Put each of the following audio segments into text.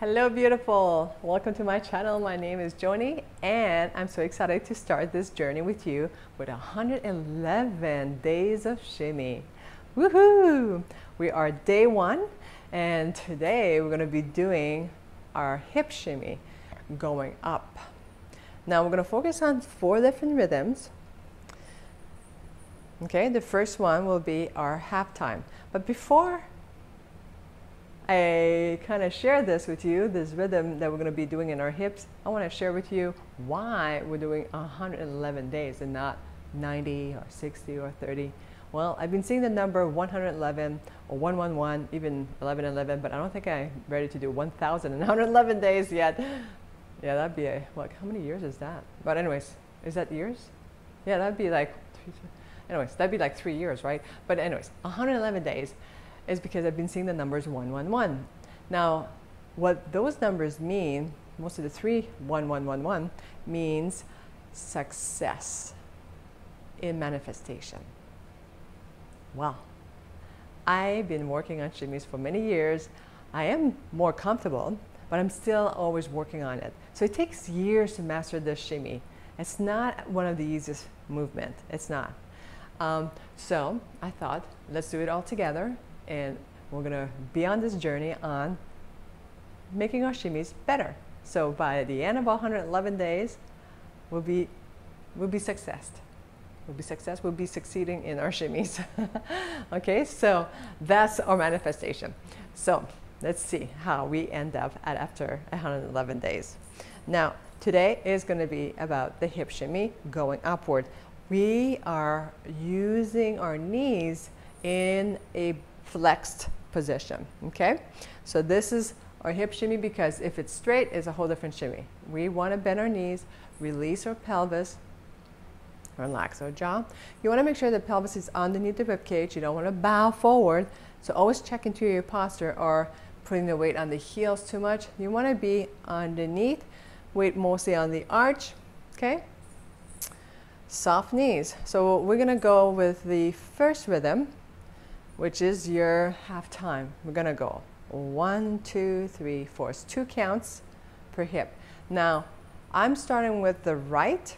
Hello beautiful, welcome to my channel. My name is Joany and I'm so excited to start this journey with you with 111 days of shimmy. Woohoo! We are day 1 and today we're going to be doing our hip shimmy going up. Now we're going to focus on 4 different rhythms. Okay, the first one will be our half time. But before I kind of share this with you, this rhythm that we're going to be doing in our hips, I want to share with you why we're doing 111 days and not 90 or 60 or 30. Well, I've been seeing the number 111 or 111, even 1111, but I don't think I'm ready to do 1,111 days yet. Yeah, that'd be like, how many years is that? But anyways, is that years? Yeah, that'd be like, anyways, that'd be like 3 years, right? But anyways, 111 days is because I've been seeing the numbers 111. Now, what those numbers mean, most of the 1111 means success in manifestation. Well, I've been working on shimmies for many years. I am more comfortable, but I'm still always working on it. So it takes years to master this shimmy. It's not one of the easiest movements. It's not. So I thought, let's do it all together. And we're going to be on this journey on making our shimmies better. So by the end of 111 days, we'll be successed. We'll be succeeding in our shimmies. Okay, so that's our manifestation. So let's see how we end up after 111 days. Now, today is going to be about the hip shimmy going upward. We are using our knees in a flexed position. Okay, so this is our hip shimmy because if it's straight, it's a whole different shimmy. We want to bend our knees, release our pelvis, relax our jaw. You want to make sure the pelvis is underneath the rib cage. You don't want to bow forward, so always check into your posture or putting the weight on the heels too much. You want to be underneath, weight mostly on the arch. Okay, soft knees. So we're going to go with the first rhythm, which is your half time. We're gonna go 1, 2, 3, 4. It's 2 counts per hip. Now, I'm starting with the right,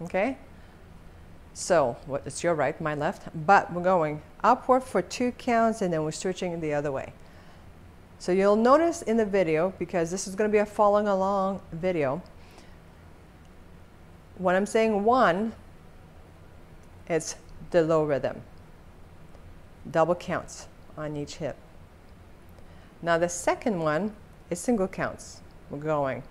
okay? So, it's your right, my left, but we're going upward for 2 counts and then we're switching the other way. So you'll notice in the video, because this is gonna be a following along video, when I'm saying 1, it's the low rhythm. Double counts on each hip. Now the second one is single counts. We're going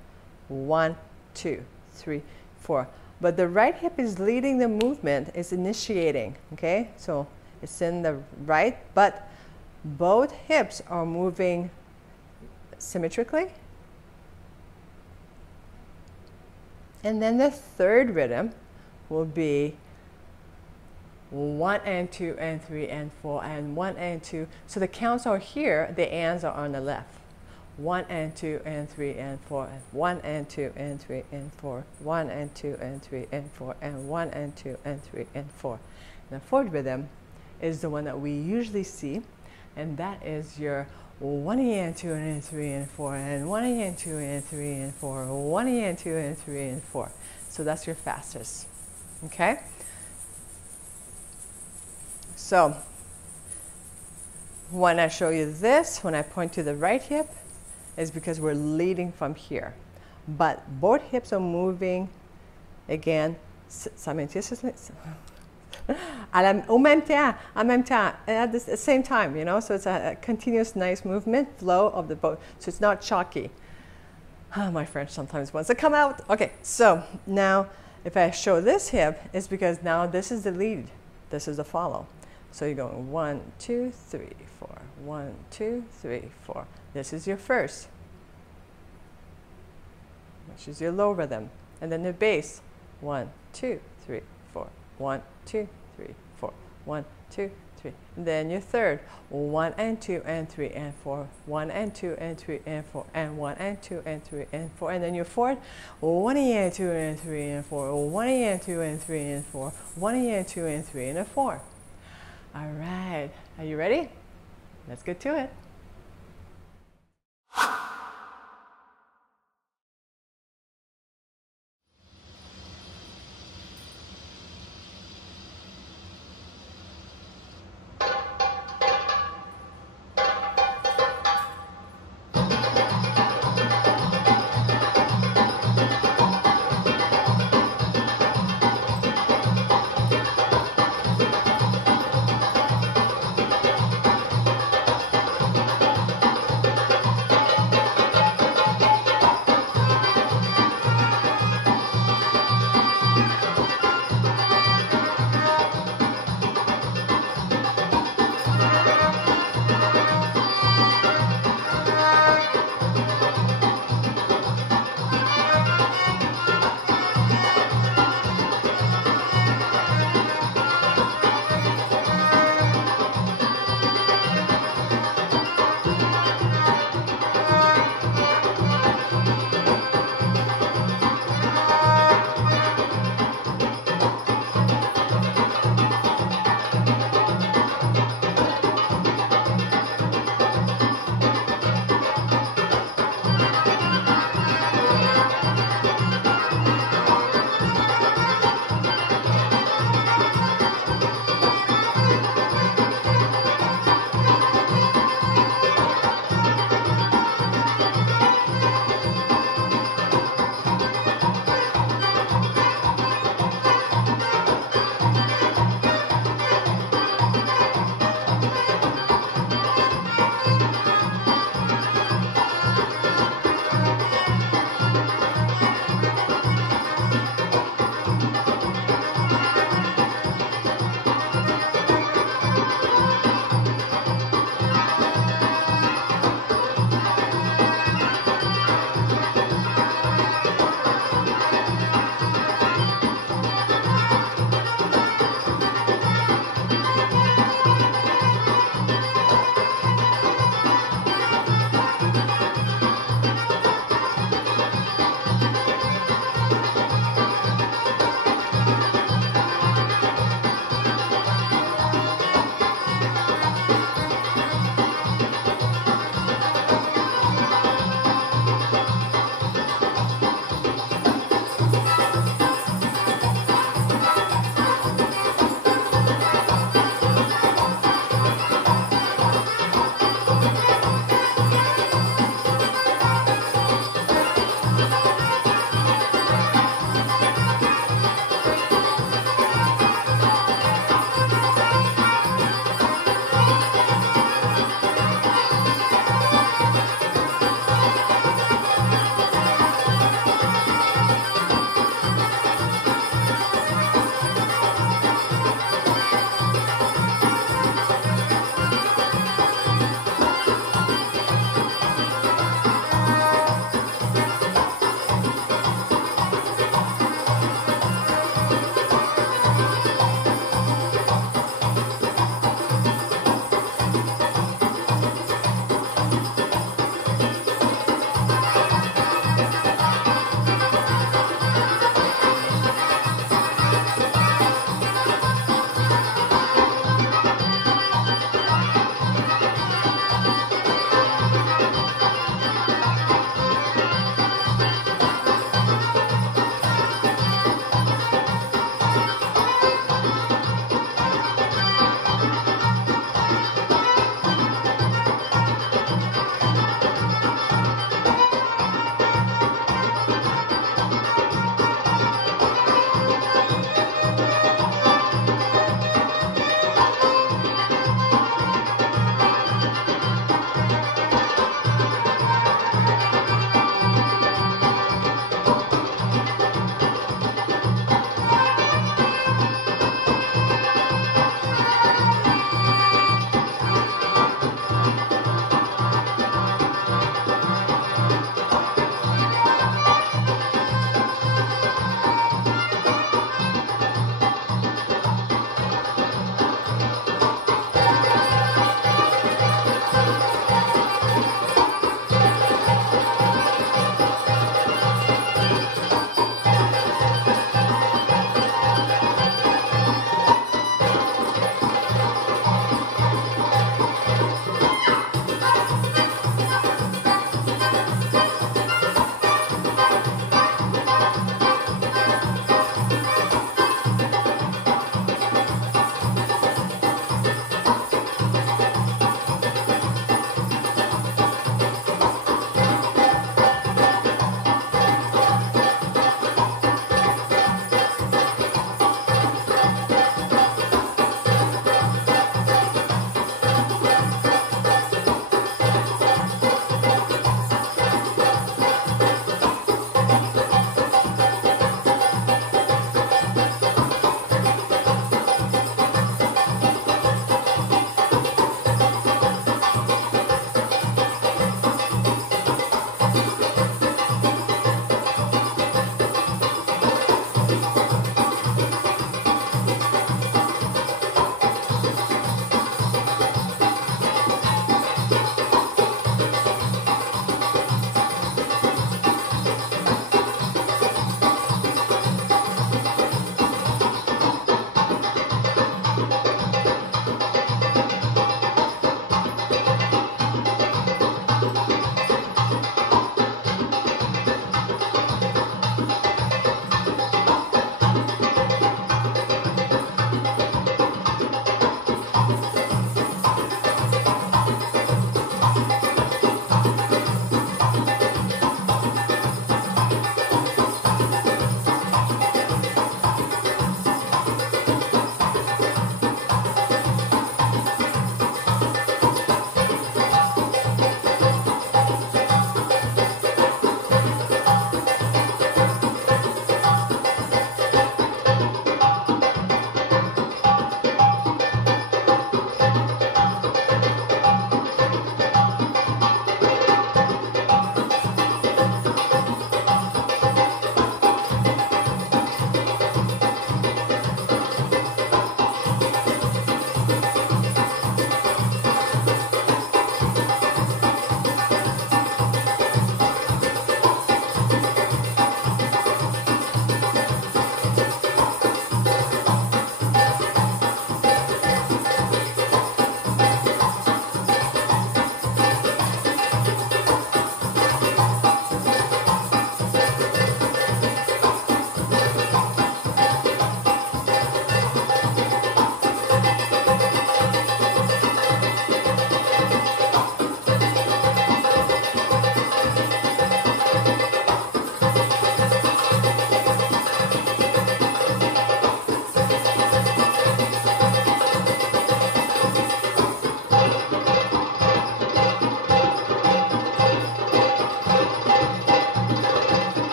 1, 2, 3, 4. But the right hip is leading the movement, it's initiating, okay? So it's in the right, but both hips are moving symmetrically. And then the third rhythm will be 1 and 2 and 3 and 4 and 1 and 2. So the counts are here, the ands are on the left. 1 and 2 and 3 and 4 and 1 and 2 and 3 and 4. 1 and 2 and 3 and 4 and 1 and 2 and 3 and 4. And the fourth rhythm is the one that we usually see, and that is your 1 and 2 and 3 and 4 and 1 and 2 and 3 and 4. 1 and 2 and 3 and 4. So that's your fastest. Okay? So when I show you this, when I point to the right hip, is because we're leading from here. But both hips are moving, again, simultaneously, en même temps, at the same time, you know, so it's a continuous, nice movement, flow of the both. So it's not chalky. My French sometimes wants to come out. Okay, so now if I show this hip, it's because now this is the lead, this is the follow. So you're going 1, 2, 3, 4. 1, 2, 3, 4. This is your first, which is your low rhythm. And then the bass, 1, 2, 3, 4. 1, 2, 3, 4. 1, 2, 3. And then your third, 1 and 2 and 3 and 4. 1 and 2 and 3 and 4. And 1 and 2 and 3 and 4. And then your fourth, 1 and 2 and 3 and 4. 1 and 2 and 3 and 4. 1 and 2 and 3 and a 4. All right, are you ready? Let's get to it.